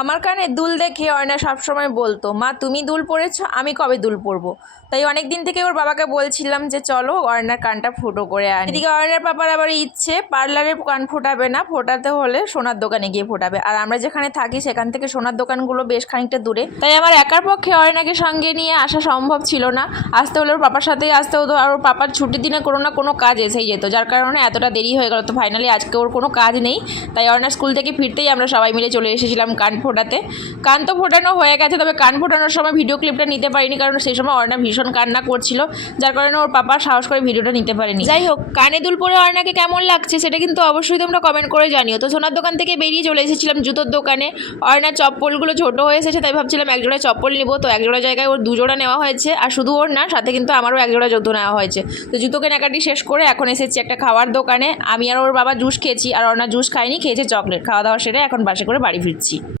আমার কানে দুল দেখে অয়না সবসময় বলতো, মা, তুমি দুল পরেছো, আমি কবে দুল পরবো? তাই অনেক দিন থেকে ওর বাবাকে বলছিলাম যে, চলো অয়নার কানটা ফুটো করে আনি। এদিকে অয়নার পাপার আবার ইচ্ছে, পার্লারে কান ফোটাবে না, ফোটাতে হলে সোনার দোকানে গিয়ে ফোটাবে। আর আমরা যেখানে থাকি, সেখান থেকে সোনার দোকানগুলো বেশ খানিকটা দূরে। তাই আমার একার পক্ষে অয়নাকে সঙ্গে নিয়ে আসা সম্ভব ছিল না। আসতে হলে ওর পাপার সাথেই আসতে হতো, আর ওর পাপার ছুটির দিনে কোনো না কোনো কাজ এসেই যেত, যার কারণে এতটা দেরি হয়ে গেল। তো ফাইনালি আজকে ওর কোনো কাজ নেই। তাই অয়না স্কুল থেকে ফিরতেই আমরা সবাই মিলে চলে এসেছিলাম কান ফোটাতে। কান তো ফোটানো হয়ে গেছে, তবে কান ফোটানোর সময় ভিডিও ক্লিপটা নিতে পারিনি, কারণ সেই সময় অর্ণা ভীষণ কান্না করছিল, যার কারণে ওর পাপা সাহস করে ভিডিওটা নিতে পারেনি। যাই হোক, কানে দুল পরে অর্ণাকে কেমন লাগছে সেটা কিন্তু অবশ্যই তোমরা কমেন্ট করে জানিও। তো সোনার দোকান থেকে বেরিয়ে চলে এসেছিলাম জুতোর দোকানে। অর্ণার চপ্পলগুলো ছোট হয়ে এসেছে, তাই ভাবছিলাম একজোড়া চপ্পল নিবো, তো একজোড়া জায়গায় ওর দুজোড়া নেওয়া হয়েছে, আর শুধু ওর না, সাথে কিন্তু আমারও একজোড়া জুতো নেওয়া হয়েছে। তো জুতো কেনাকাটি শেষ করে এখন এসেছি একটা খাওয়ার দোকানে। আমি আর ওর বাবা জুস খেয়েছি, আর অর্ণা জুস খাইনি খেয়েছে চকলেট। খাওয়া দাওয়া সেরে এখন বাসে করে বাড়ি ফিরছি।